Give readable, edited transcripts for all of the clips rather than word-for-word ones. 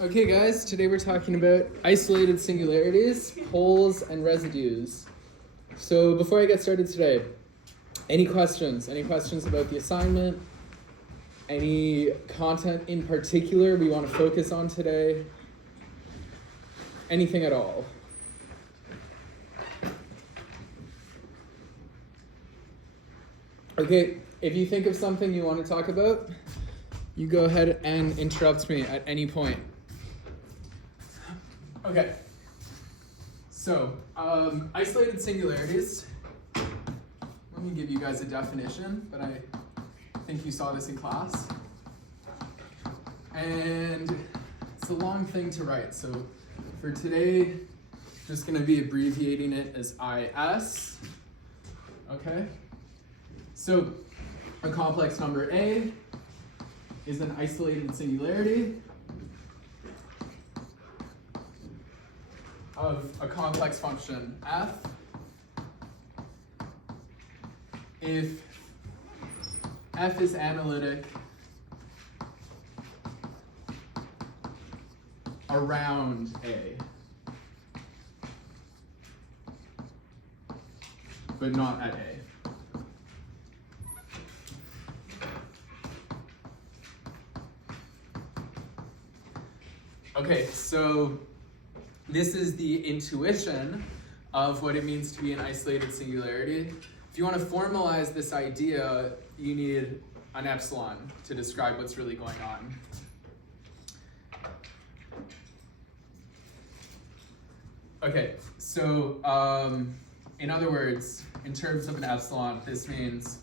Okay guys, today we're talking about isolated singularities, poles, and residues. So before I get started today, any questions? Any questions about the assignment? Any content in particular we want to focus on today? Anything at all? Okay, if you think of something you want to talk about, you go ahead and interrupt me at any point. Okay, so isolated singularities. Let me give you guys a definition, but I think you saw this in class. And it's a long thing to write, so for today, just going to be abbreviating it as IS. Okay, so a complex number A is an isolated singularity of a complex function f if f is analytic around A, but not at A. Okay, so this is the intuition of what it means to be an isolated singularity. If you want to formalize this idea, you need an epsilon to describe what's really going on. Okay, so in other words, in terms of an epsilon, this means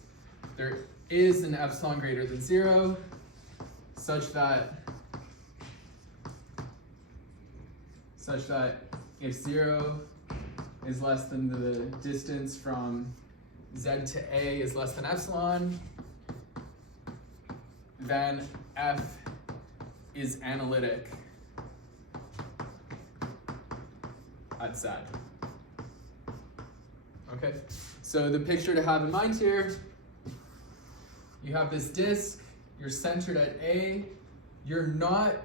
there is an epsilon greater than 0 such that if 0 is less than the distance from z to A is less than epsilon, then f is analytic at z. Okay, so the picture to have in mind here, you have this disk, you're centered at A, you're not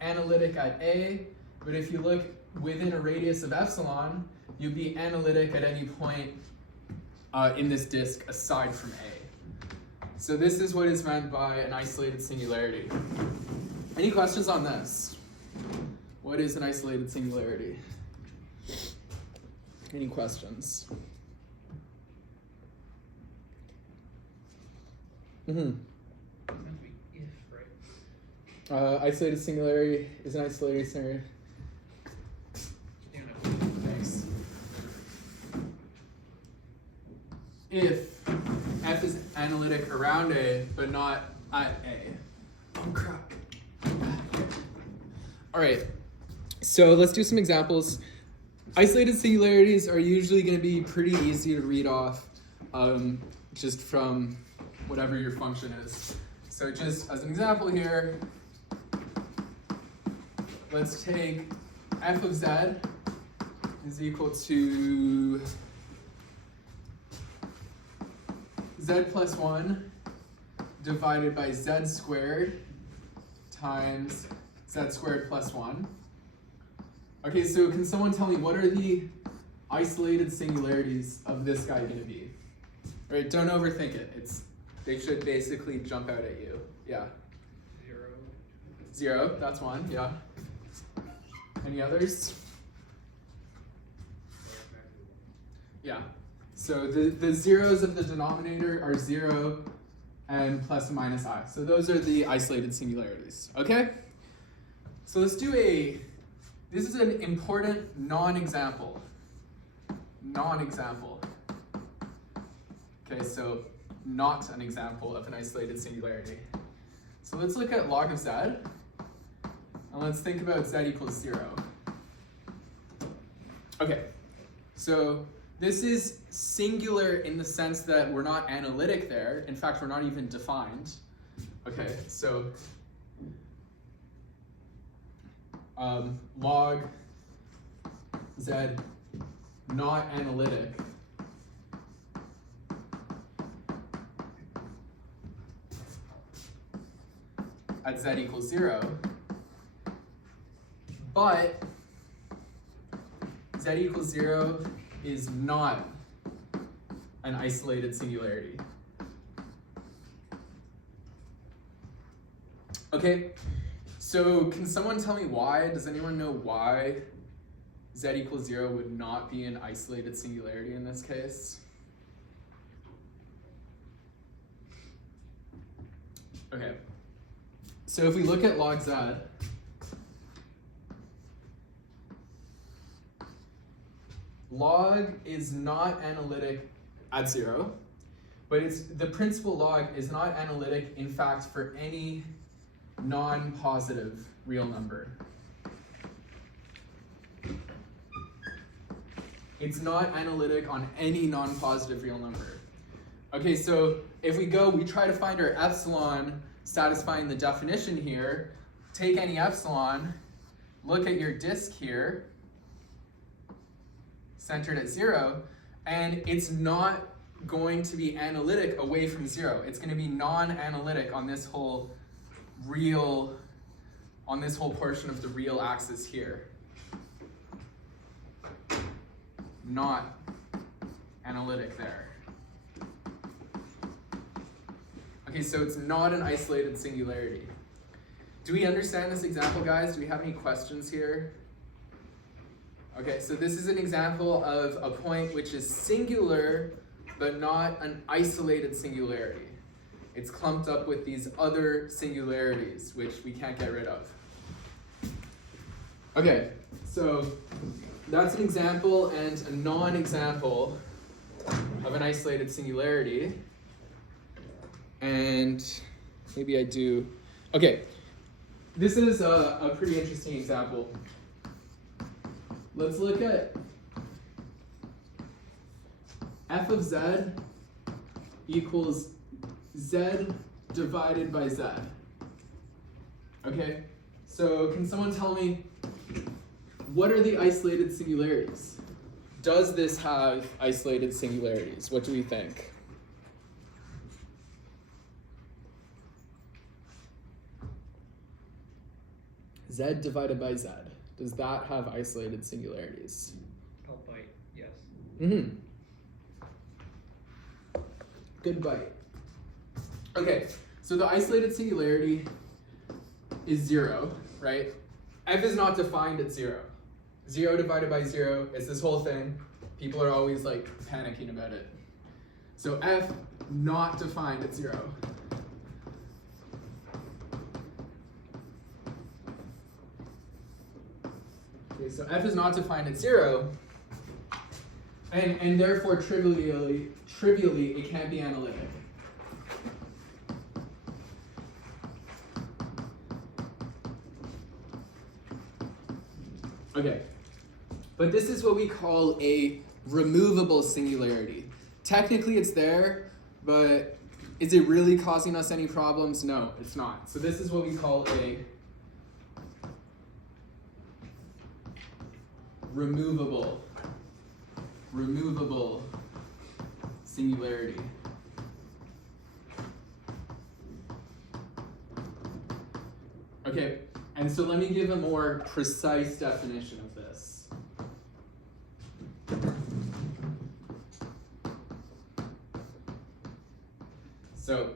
analytic at A, but if you look within a radius of epsilon, you'd be analytic at any point in this disk aside from A. So this is what is meant by an isolated singularity. Any questions on this? What is an isolated singularity? Any questions? Isolated singularity is an isolated singularity. Thanks. If f is analytic around A, but not at A. Oh crap. All right, so let's do some examples. Isolated singularities are usually going to be pretty easy to read off just from whatever your function is. So just as an example here, let's take f of z is equal to z plus 1 divided by z squared times z squared plus 1. Okay, so can someone tell me what are the isolated singularities of this guy going to be? All right, don't overthink it. They should basically jump out at you. Yeah. 0, that's one, yeah. Any others? Yeah. So the zeros of the denominator are 0 and plus and minus I. So those are the isolated singularities, okay? So let's do this is an important non-example. Non-example. Okay, so not an example of an isolated singularity. So let's look at log of z, and let's think about z equals 0. Okay, so this is singular in the sense that we're not analytic there. In fact, we're not even defined. Okay, so log z not analytic at z equals 0 but z equals 0 is not an isolated singularity. Okay, so can someone tell me why? Does anyone know why z equals 0 would not be an isolated singularity in this case? Okay, so if we look at log z, log is not analytic at 0, but the principal log is not analytic, in fact, for any non-positive real number. It's not analytic on any non-positive real number. Okay, so if we try to find our epsilon satisfying the definition here, take any epsilon, look at your disk here, centered at 0, and it's not going to be analytic away from 0. It's going to be non-analytic on this whole portion of the real axis here. Not analytic there. Okay, so it's not an isolated singularity. Do we understand this example, guys? Do we have any questions here? Okay, so this is an example of a point which is singular, but not an isolated singularity. It's clumped up with these other singularities, which we can't get rid of. Okay, so that's an example and a non-example of an isolated singularity. And maybe I do. Okay, this is a pretty interesting example. Let's look at f of z equals z divided by z. Okay, so can someone tell me, what are the isolated singularities? Does this have isolated singularities? What do we think? Z divided by z. Does that have isolated singularities? Oh, bite, yes. Mm-hmm. Good bite. Okay, so the isolated singularity is 0, right? F is not defined at 0. 0 divided by 0 is this whole thing. People are always like panicking about it. So F not defined at 0. Okay, so F is not defined at 0, and therefore trivially it can't be analytic. Okay, but this is what we call a removable singularity. Technically it's there, but is it really causing us any problems? No, it's not. So this is what we call a removable singularity. Okay, and so let me give a more precise definition of this. So,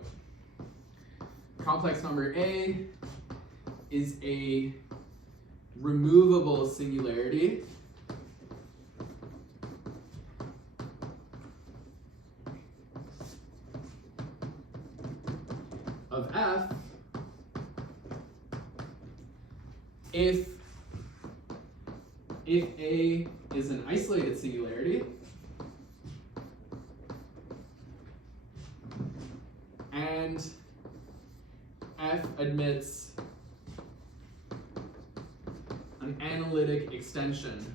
complex number A is a removable singularity of F if A is an isolated singularity and F admits an analytic extension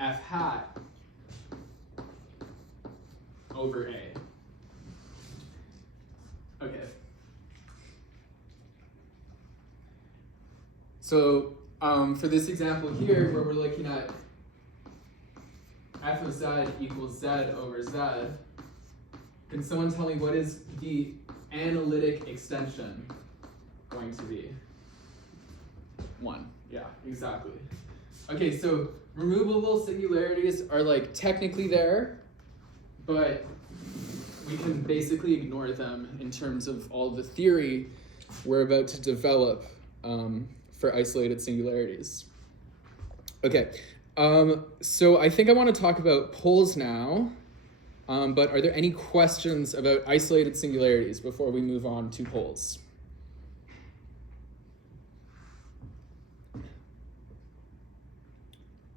F hat over A. Okay. So for this example here, where we're looking at f of z equals z over z, can someone tell me what is the analytic extension going to be? 1. Yeah, exactly. Okay, so removable singularities are like technically there, but we can basically ignore them in terms of all the theory we're about to develop for isolated singularities. Okay, so I think I want to talk about poles now, but are there any questions about isolated singularities before we move on to poles?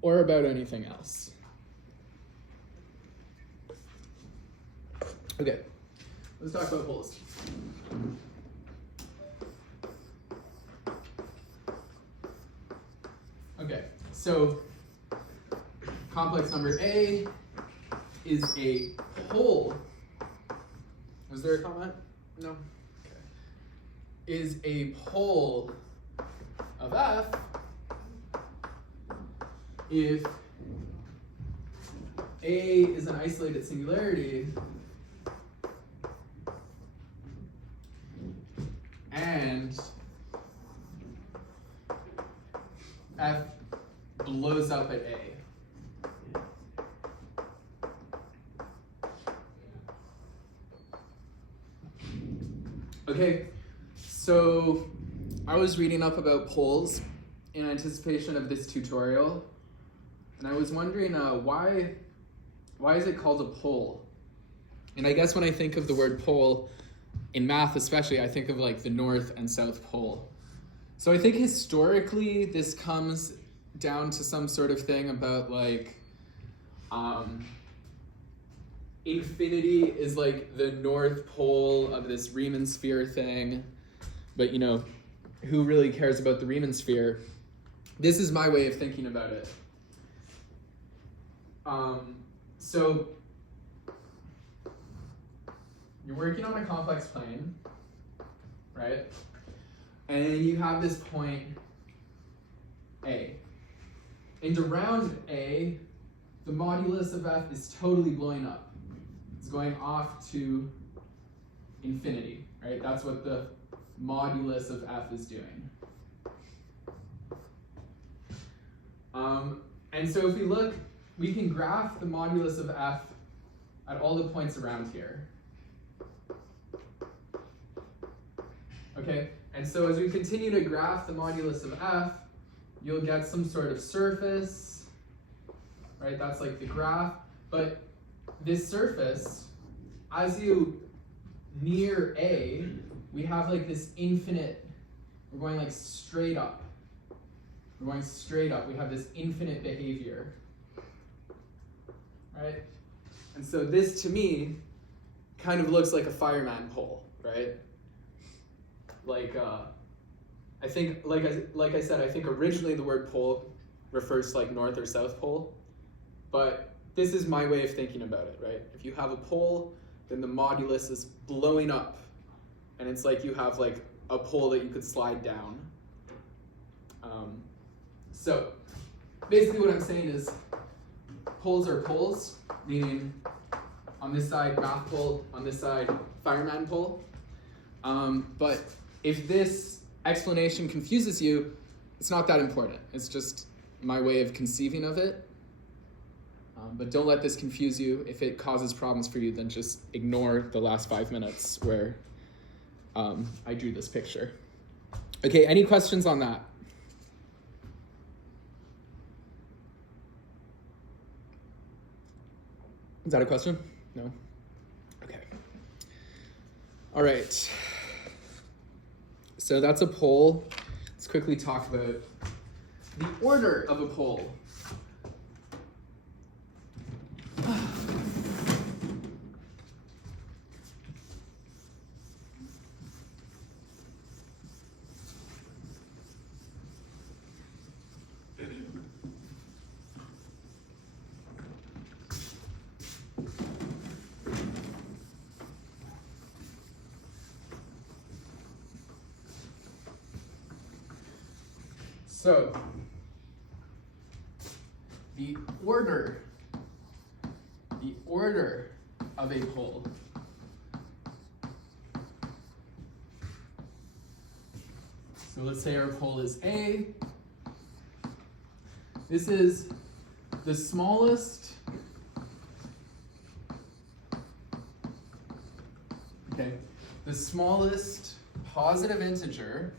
Or about anything else? Okay, let's talk about poles. Okay, so complex number A is a pole. Was there a comment? No? Okay. Is a pole of F if A is an isolated singularity and F blows up at A. Okay, so I was reading up about poles in anticipation of this tutorial, and I was wondering why is it called a pole? And I guess when I think of the word pole, in math especially, I think of like the North and South Pole. So I think historically this comes down to some sort of thing about like infinity is like the North Pole of this Riemann sphere thing, but you know, who really cares about the Riemann sphere? This is my way of thinking about it. So you're working on a complex plane, right? And you have this point A. And around A, the modulus of F is totally blowing up. It's going off to infinity, right? That's what the modulus of F is doing. And so if we look, we can graph the modulus of F at all the points around here. Okay, and so as we continue to graph the modulus of F, you'll get some sort of surface, right? That's like the graph. But this surface, as you near A, we have like this infinite, we're going like straight up. We're going straight up. We have this infinite behavior, right? And so this to me kind of looks like a fireman pole, right? Like, I think, like I said, I think originally the word pole refers to like North or South Pole, but this is my way of thinking about it, right? If you have a pole, then the modulus is blowing up, and it's like you have like a pole that you could slide down. So basically what I'm saying is poles are poles, meaning on this side math pole, on this side fireman pole. But if this explanation confuses you, it's not that important. It's just my way of conceiving of it. But don't let this confuse you. If it causes problems for you, then just ignore the last 5 minutes where I drew this picture. Okay, any questions on that? Is that a question? No? Okay. All right. So that's a pole. Let's quickly talk about the order of a pole. So, the order the order of a pole. So let's say our pole is A. This is the smallest, the smallest positive integer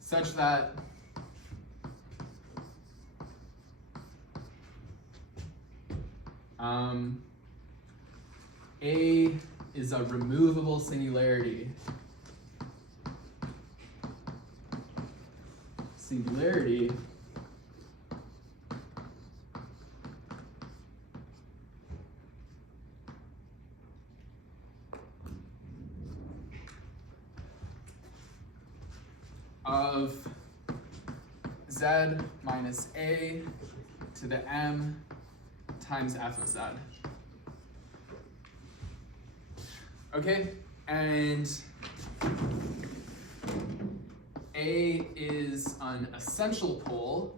such that A is a removable singularity. Singularity of z minus a to the m times f of z. Okay, and A is an essential pole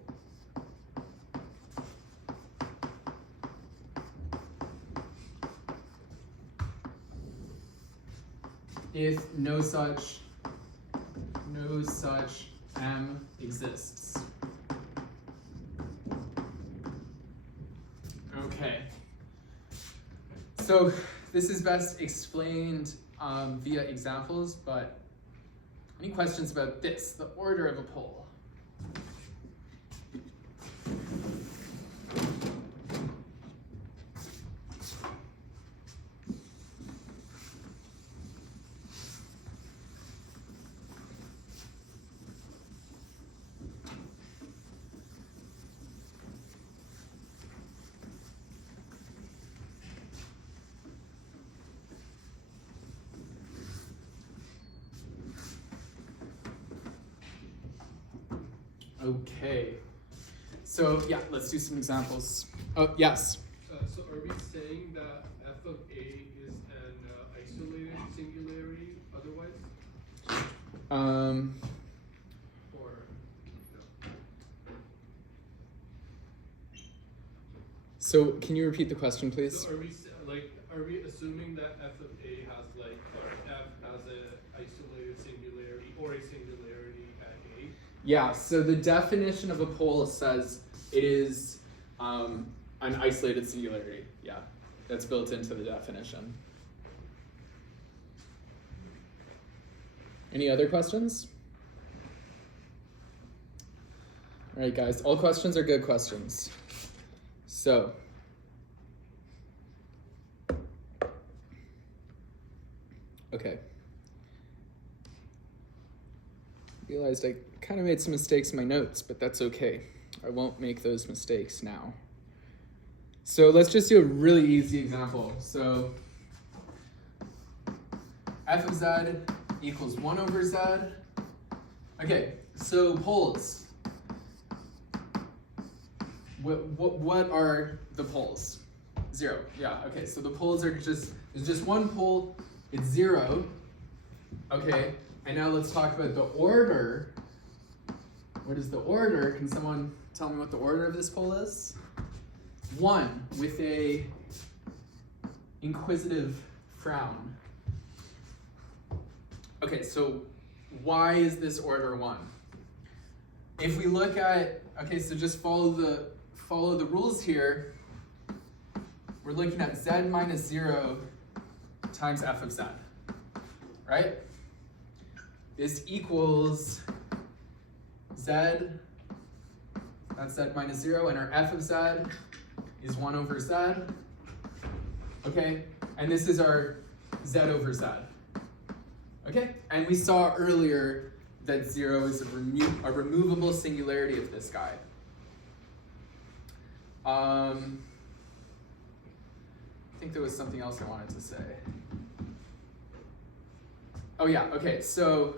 if no such M exists. Okay, so this is best explained via examples, but any questions about this, the order of a pole? Okay, so yeah, let's do some examples. Oh, yes? So are we saying that f of a is an isolated singularity otherwise? Or no? So can you repeat the question, please? So are we assuming that f of a has or f has an isolated singularity or a singularity at a? Yeah, so the definition of a pole says it is an isolated singularity. Yeah, that's built into the definition. Any other questions? All right, guys, all questions are good questions. So, okay. Realized I kind of made some mistakes in my notes, but that's okay. I won't make those mistakes now. So let's just do a really easy example. So f of z equals 1 over z. Okay, so poles. What are the poles? 0. Yeah, okay, so the poles are there's just one pole, it's 0. Okay, and now let's talk about the order. What is the order? Can someone tell me what the order of this pole is? 1 with a inquisitive frown. Okay, so why is this order 1? If we look at, okay, so just follow the rules here. We're looking at z minus 0 times f of z, right? This equals z, that's z minus 0, and our f of z is 1 over z. Okay, and this is our z over z. Okay, and we saw earlier that 0 is a removable singularity of this guy. I think there was something else I wanted to say. Oh yeah, okay, so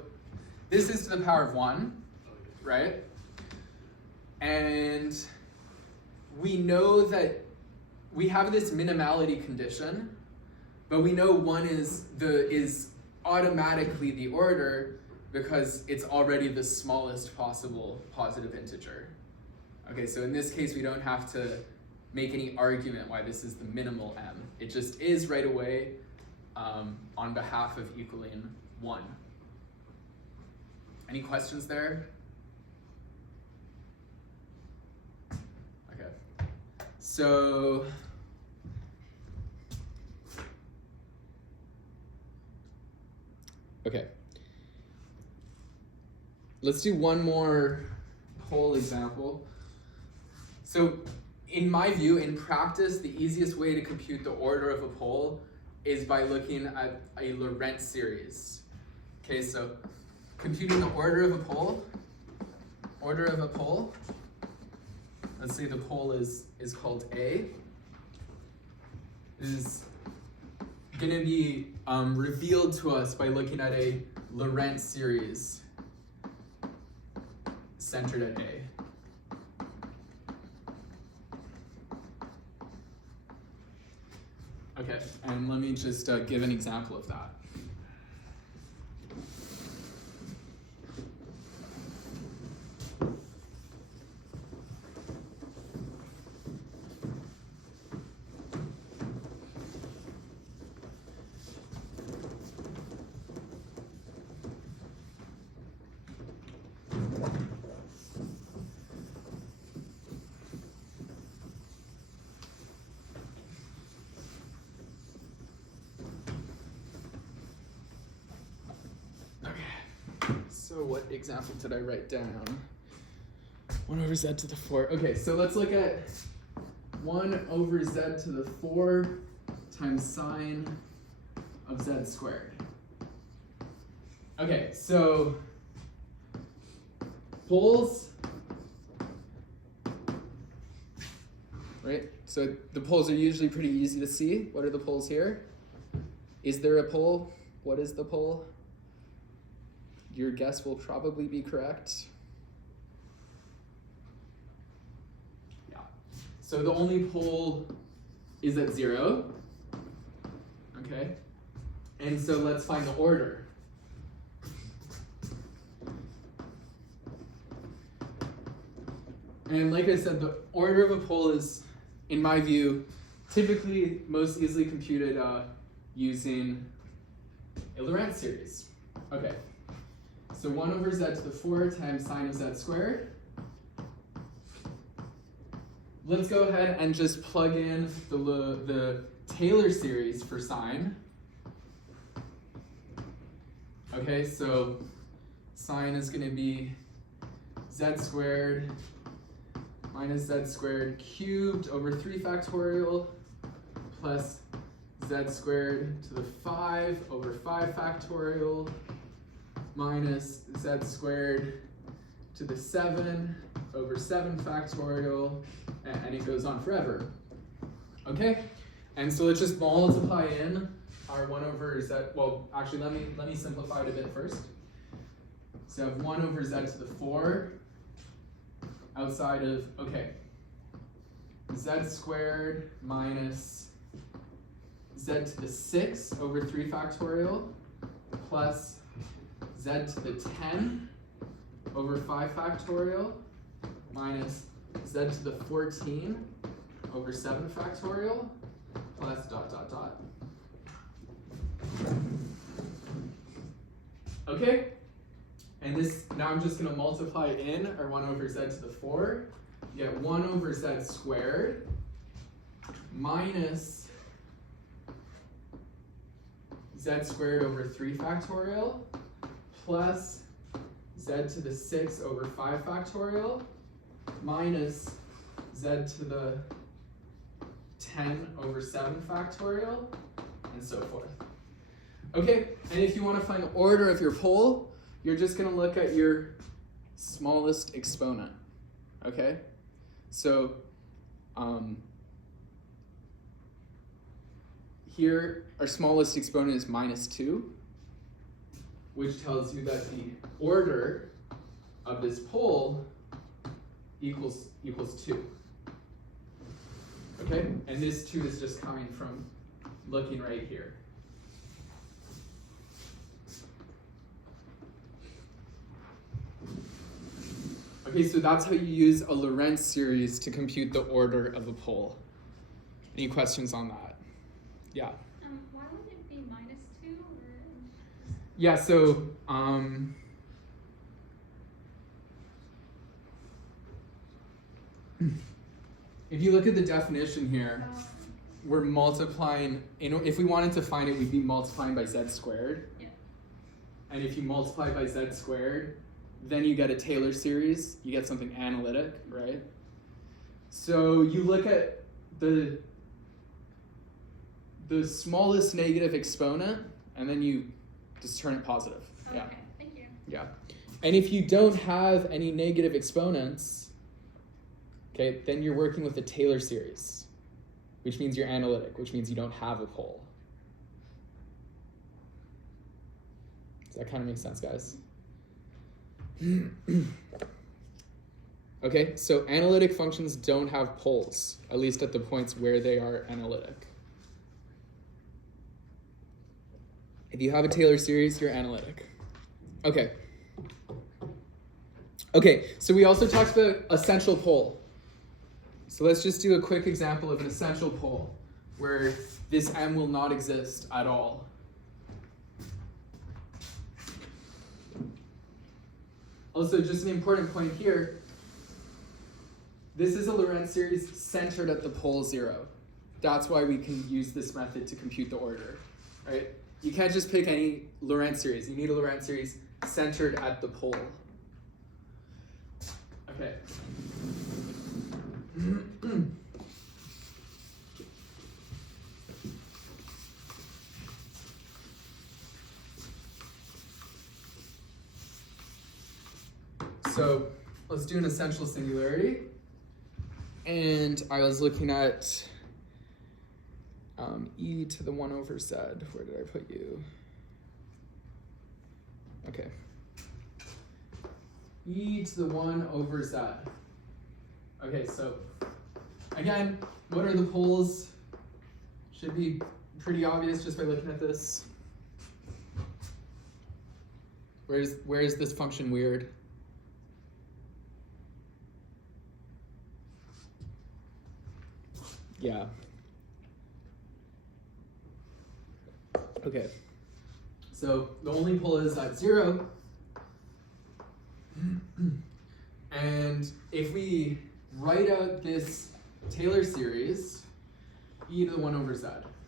this is to the power of 1, right? And we know that we have this minimality condition, but we know 1 is automatically the order because it's already the smallest possible positive integer. Okay, so in this case, we don't have to make any argument why this is the minimal m. It just is right away on behalf of equaling 1. Any questions there? Okay, so okay, let's do one more pole example. So in my view, in practice, the easiest way to compute the order of a pole is by looking at a Lorentz series. Okay, so computing the order of a pole, let's say the pole is called A, is going to be revealed to us by looking at a Lorentz series centered at A. Okay, and let me just give an example of that. So what example did I write down? 1 over z to the 4. Okay, so let's look at 1 over z to the 4 times sine of z squared. Okay, so poles, right? So the poles are usually pretty easy to see. What are the poles here? Is there a pole? What is the pole? Your guess will probably be correct. Yeah. So the only pole is at 0. Okay. And so let's find the order. And like I said, the order of a pole is, in my view, typically most easily computed using a Lorentz series. Okay. So 1 over z to the 4 times sine of z squared. Let's go ahead and just plug in the Taylor series for sine. Okay, so sine is going to be z squared minus z squared cubed over 3 factorial plus z squared to the 5 over 5 factorial minus z squared to the 7 over 7 factorial, and it goes on forever. Okay, and so let's just multiply in our 1 over z. Well, actually, let me simplify it a bit first. So I have 1 over z to the 4 outside of, okay, z squared minus z to the 6 over 3 factorial plus z to the 10 over 5 factorial minus z to the 14 over 7 factorial plus dot dot dot. Okay, and this, now I'm just going to multiply in our 1 over z to the 4. You get 1 over z squared minus z squared over 3 factorial plus z to the 6 over 5 factorial minus z to the 10 over 7 factorial, and so forth. Okay, and if you want to find the order of your pole, you're just going to look at your smallest exponent. Okay, so here our smallest exponent is minus 2, which tells you that the order of this pole equals 2. Okay, and this 2 is just coming from looking right here. Okay, so that's how you use a Lorentz series to compute the order of a pole. Any questions on that? Yeah. Why would it be -2 or? Yeah, so if you look at the definition here, we're multiplying, if we wanted to find it, we'd be multiplying by z squared. Yeah. And if you multiply by z squared, then you get a Taylor series, you get something analytic, right? So you look at the smallest negative exponent, and then you just turn it positive. Okay, Yeah. thank you. Yeah. And if you don't have any negative exponents, okay, then you're working with a Taylor series, which means you're analytic, which means you don't have a pole. Does that kind of make sense, guys? Okay, so analytic functions don't have poles, at least at the points where they are analytic. If you have a Taylor series, you're analytic. Okay. Okay, so we also talked about essential pole. So let's just do a quick example of an essential pole where this M will not exist at all. Also, just an important point here, this is a Lorentz series centered at the pole 0. That's why we can use this method to compute the order, right? You can't just pick any Lorentz series. You need a Lorentz series centered at the pole. Okay. So let's do an essential singularity. And I was looking at e to the 1 over z. Where did I put you? Okay. E to the 1 over z. Okay, so again, what are the poles? Should be pretty obvious just by looking at this. Where is this function weird? Yeah. Okay. So the only pole is at 0. And if we write out this Taylor series, e to the 1 over z.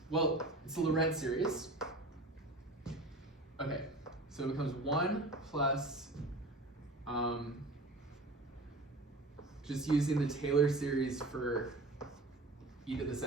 Well, it's a Lorentz series. Okay, so it becomes 1 plus, just using the Taylor series for e to the z.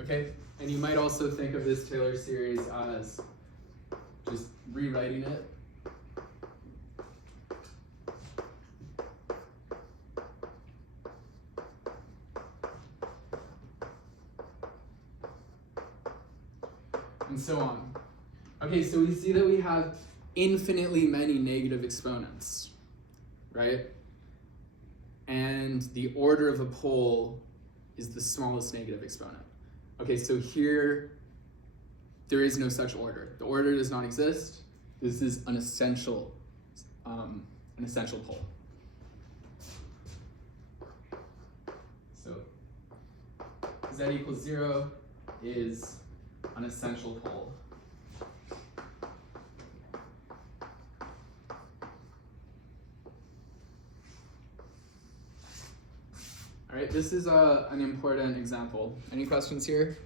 Okay, and you might also think of this Taylor series as just rewriting it. And so on. Okay, so we see that we have infinitely many negative exponents, right? And the order of a pole is the smallest negative exponent. Okay, so here, there is no such order. The order does not exist. This is an essential pole. So z equals 0 is an essential pole. All right, this is an important example. Any questions here?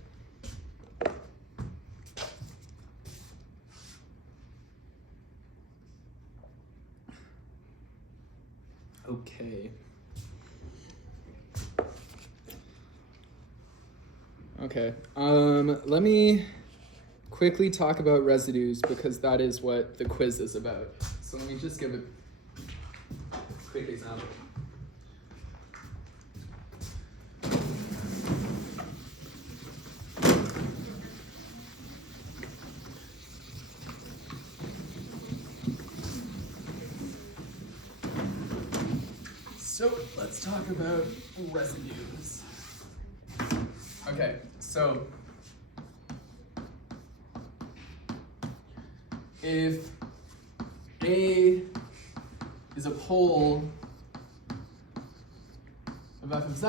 Okay. Okay, let me quickly talk about residues because that is what the quiz is about. So let me just give a quick example. So let's talk about residues. Okay, so if A is a pole of f of z,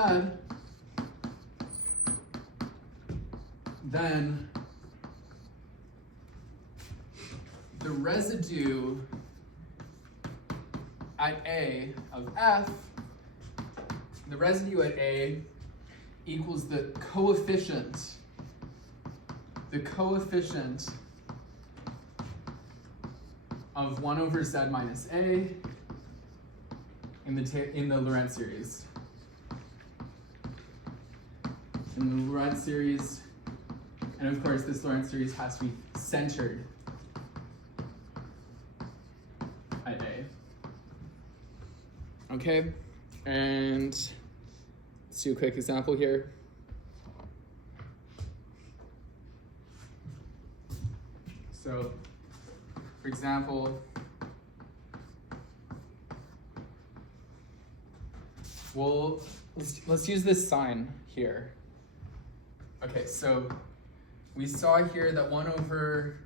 then the residue at A of f, the residue at A equals the coefficient of 1 over z minus A in the Lorentz series. In the Lorentz series, and of course this Lorentz series has to be centered at A. Okay, and let's do a quick example here. So, for example, let's use this sign here. Okay, so we saw here that 1 over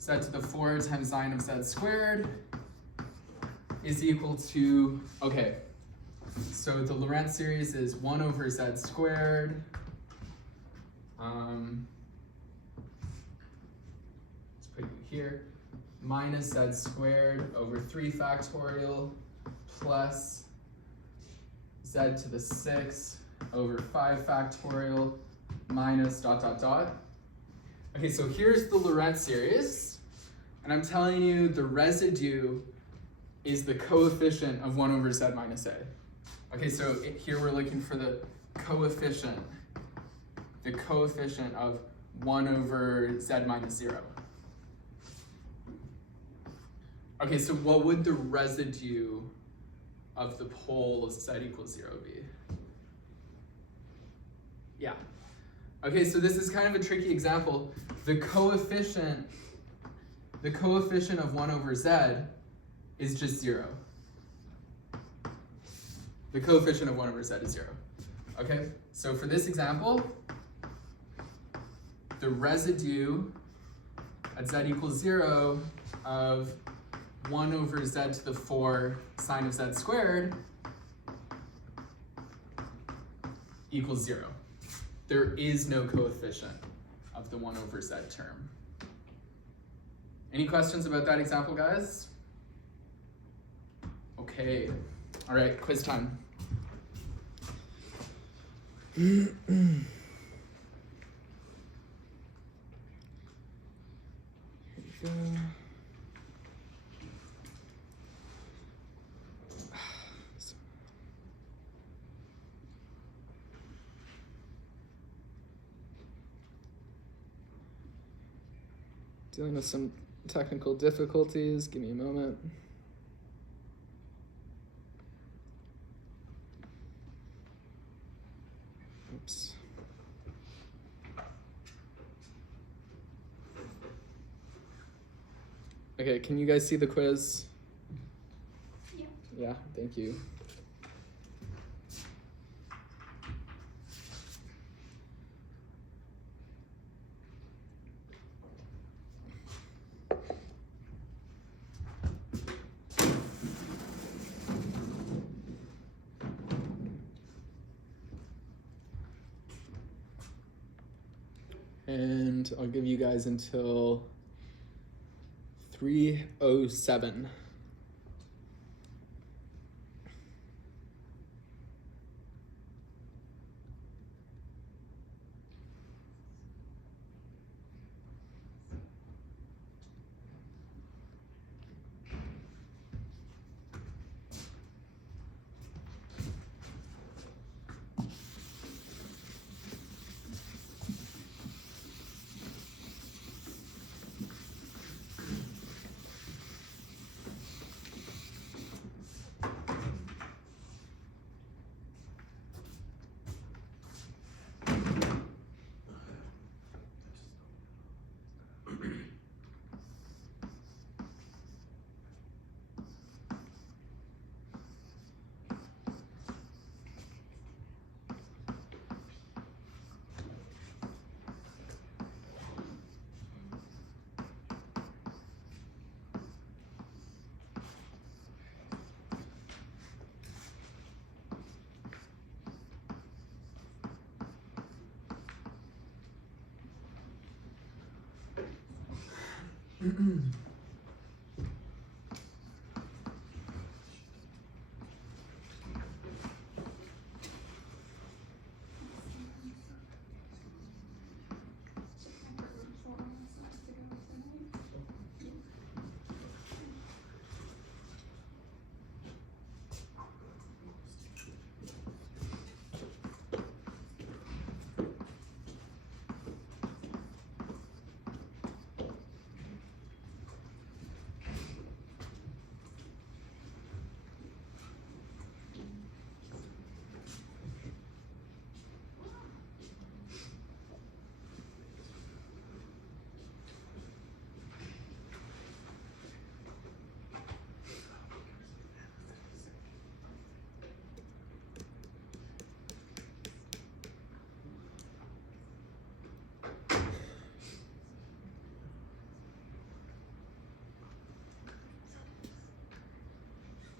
z to the 4 times sine of z squared is equal to, okay, so the Lorentz series is 1 over z squared, let's put it here, minus z squared over 3 factorial plus z to the 6 over 5 factorial minus dot dot dot. Okay, so here's the Lorentz series, and I'm telling you the residue is the coefficient of 1 over z minus a. Okay, so here we're looking for the coefficient of 1 over z minus 0. Okay, so what would the residue of the pole z equals 0 be? Yeah. Okay, so this is kind of a tricky example. The coefficient of 1 over z is just 0. The coefficient of 1 over z is 0. Okay, so for this example, the residue at z equals 0 of 1 over z to the 4 sine of z squared equals 0. There is no coefficient of the 1 over z term. Any questions about that example, guys? Okay. All right, quiz time. Here we go. Dealing with some technical difficulties. Give me a moment. Oops. Okay, can you guys see the quiz? Yeah. Yeah, thank you. And I'll give you guys until 3:07.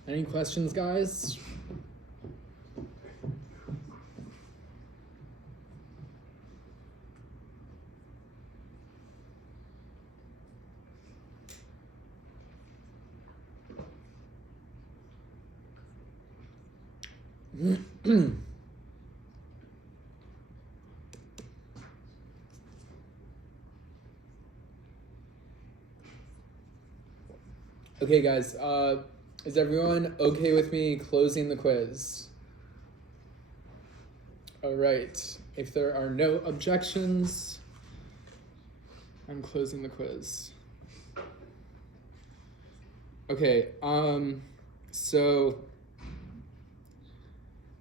Any questions, guys? Okay, guys, is everyone okay with me closing the quiz? All right, if there are no objections, I'm closing the quiz. Okay, so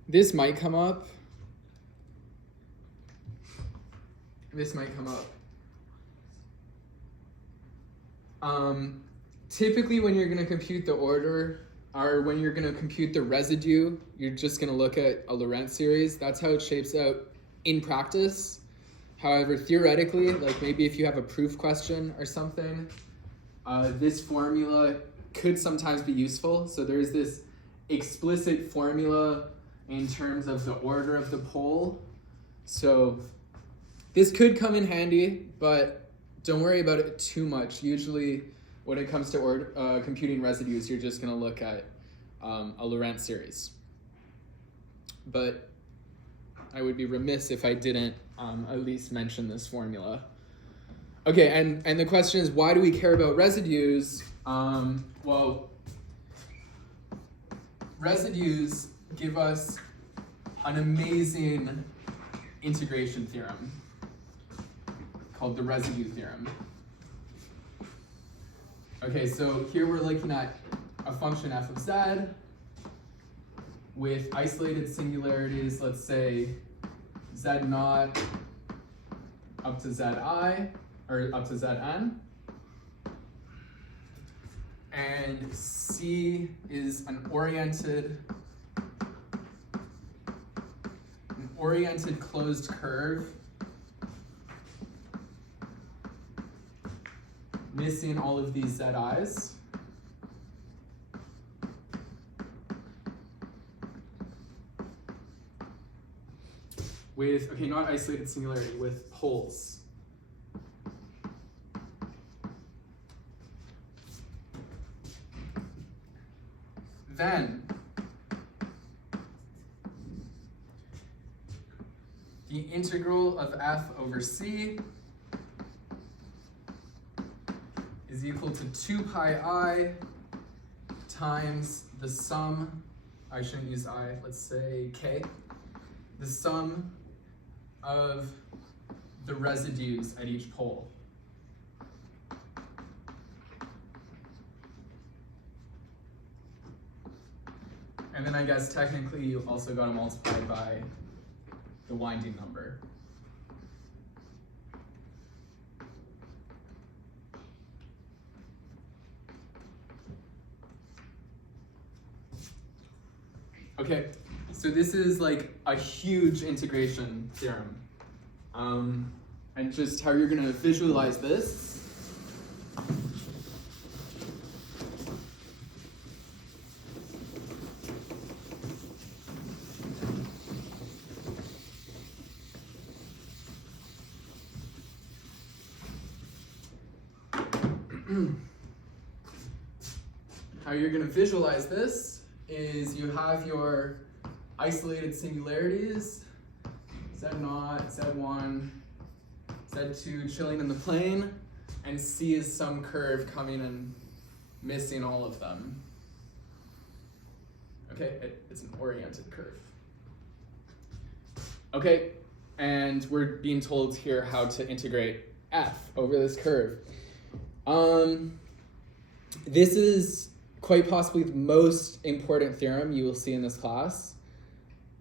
this might come up. Typically when you're gonna compute the order, or when you're gonna compute the residue, you're just gonna look at a Lorentz series. That's how it shapes out in practice. However, theoretically, like maybe if you have a proof question or something, this formula could sometimes be useful. So there's this explicit formula in terms of the order of the pole. So this could come in handy, but don't worry about it too much. Usually when it comes to computing residues, you're just gonna look at a Lorentz series. But I would be remiss if I didn't at least mention this formula. Okay, and the question is, why do we care about residues? Well, residues give us an amazing integration theorem called the residue theorem. Okay, so here we're looking at a function f of z with isolated singularities, let's say z naught up to zi, or up to zn. And C is an oriented closed curve missing all of these zi's. With, okay, not isolated singularity, with poles. Then, the integral of f over c is equal to 2 pi I times the sum, I shouldn't use I, let's say k, the sum of the residues at each pole. And then I guess technically you also got to multiply by the winding number. Okay, so this is like a huge integration theorem. And just how you're gonna visualize this. how you're going to visualize this is you have your isolated singularities, Z0, Z1, Z2 chilling in the plane, and C is some curve coming and missing all of them. Okay, it's an oriented curve. Okay, and we're being told here how to integrate F over this curve. This is quite possibly the most important theorem you will see in this class.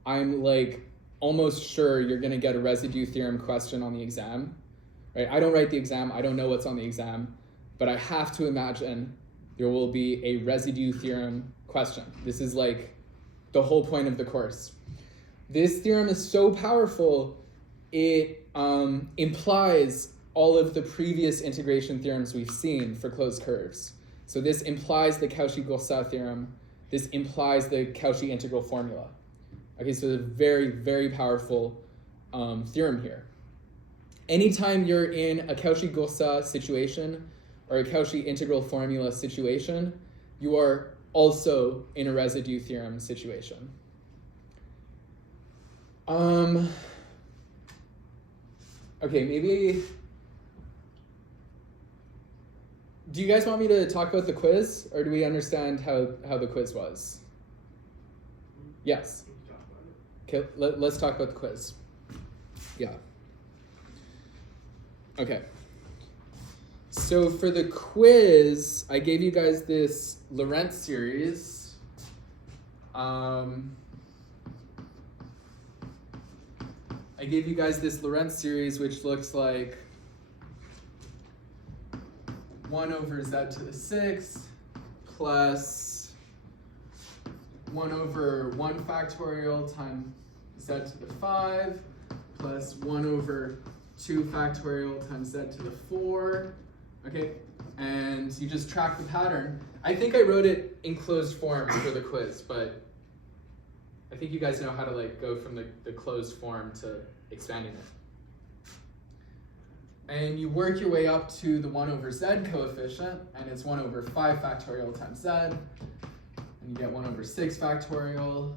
I'm like almost sure you're gonna get a residue theorem question on the exam, right? I don't write the exam, I don't know what's on the exam, but I have to imagine there will be a residue theorem question. This is like the whole point of the course. This theorem is so powerful, it implies all of the previous integration theorems we've seen for closed curves. So this implies the Cauchy-Gaussat theorem. This implies the Cauchy integral formula. Okay, so a very, very powerful theorem here. Anytime you're in a Cauchy-Gaussat situation or a Cauchy integral formula situation, you are also in a residue theorem situation. Okay, maybe, do you guys want me to talk about the quiz, or do we understand how the quiz was? Yes. Okay, let's talk about the quiz. Yeah. Okay. So for the quiz, I gave you guys this Lorentz series. I gave you guys this Lorentz series, which looks like 1 over z to the 6 plus 1 over 1 factorial times z to the 5 plus 1 over 2 factorial times z to the 4. Okay, and you just track the pattern. I think I wrote it in closed form for the quiz, but I think you guys know how to like go from the closed form to expanding it. And you work your way up to the 1 over z coefficient, and it's 1 over 5 factorial times z, and you get 1 over 6 factorial,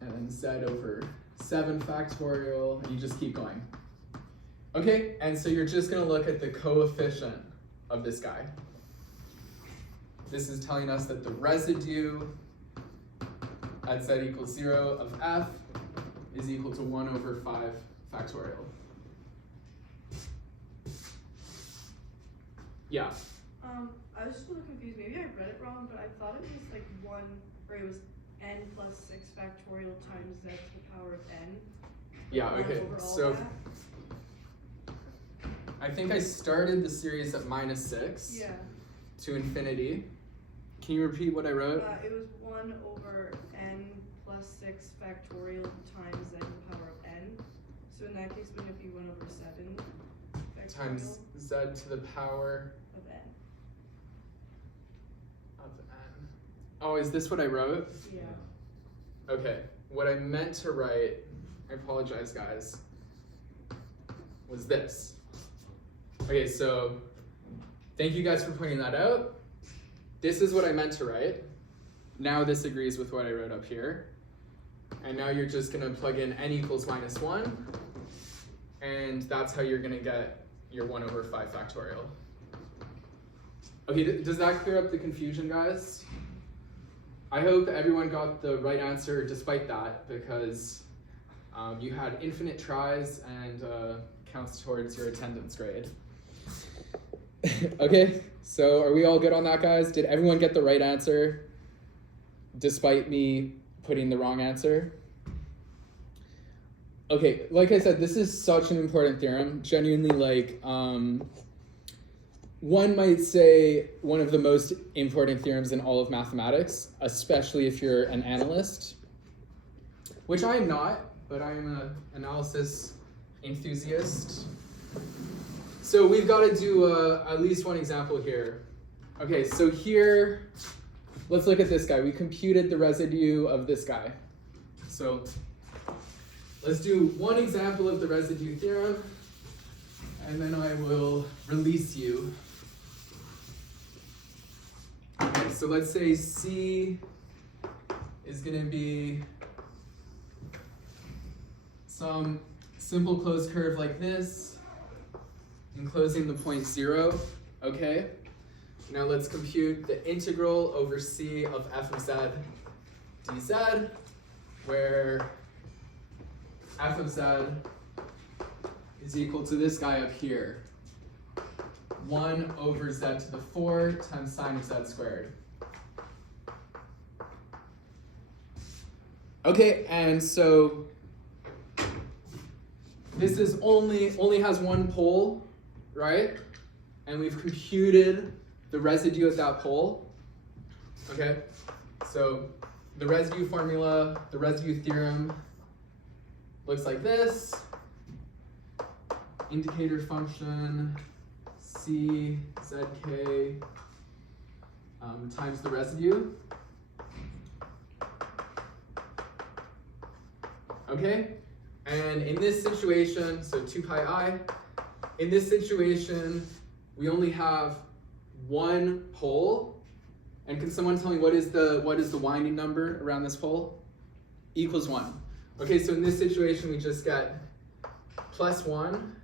and then z over 7 factorial, and you just keep going. Okay, and so you're just gonna look at the coefficient of this guy. This is telling us that the residue at z equals 0 of f is equal to 1 over 5 factorial. Yeah. I was just a little confused. Maybe I read it wrong, but I thought it was like 1, or it was n plus 6 factorial times z to the power of n. Yeah, okay, so I think I started the series at -6 yeah. to infinity. Can you repeat what I wrote? It was 1 over n plus 6 factorial times z to the power of n. So in that case, wouldn't it be 1 over 7 factorial Times z to the power of n? of n. Oh, is this what I wrote? Yeah. Okay, what I meant to write, I apologize guys, was this. Okay, so thank you guys for pointing that out. This is what I meant to write. Now this agrees with what I wrote up here. And now you're just gonna plug in n equals -1, and that's how you're gonna get your 1 over 5 factorial. Okay, does that clear up the confusion, guys? I hope everyone got the right answer despite that, because you had infinite tries and counts towards your attendance grade. Okay, so are we all good on that, guys? Did everyone get the right answer despite me putting the wrong answer? Okay, like I said, this is such an important theorem. Genuinely, like, one might say one of the most important theorems in all of mathematics, especially if you're an analyst, which I am not, but I am an analysis enthusiast. So we've got to do at least one example here. Okay, so here, let's look at this guy. We computed the residue of this guy. So let's do one example of the residue theorem, and then I will release you. so let's say C is going to be some simple closed curve like this, enclosing the point 0, okay? Now let's compute the integral over C of f of z dz, where f of z is equal to this guy up here, 1 over z to the 4 times sine of z squared. Okay, and so this is only has one pole, right? And we've computed the residue at that pole. Okay, so the residue formula, the residue theorem looks like this. Indicator function C zk times the residue. Okay, and in this situation, so 2 pi I, in this situation, we only have one pole. And can someone tell me what is the winding number around this pole? Equals 1. Okay, so in this situation, we just get plus 1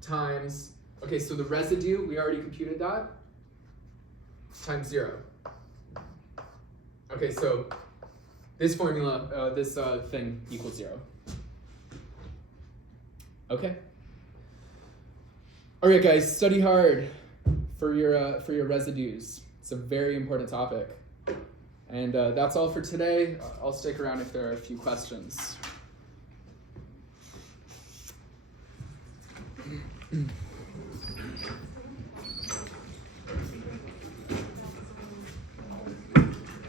times, okay, so the residue, we already computed that, times 0. Okay, so this formula, this thing equals 0. Okay. All right, guys, study hard for your residues. It's a very important topic. And that's all for today. I'll stick around if there are a few questions.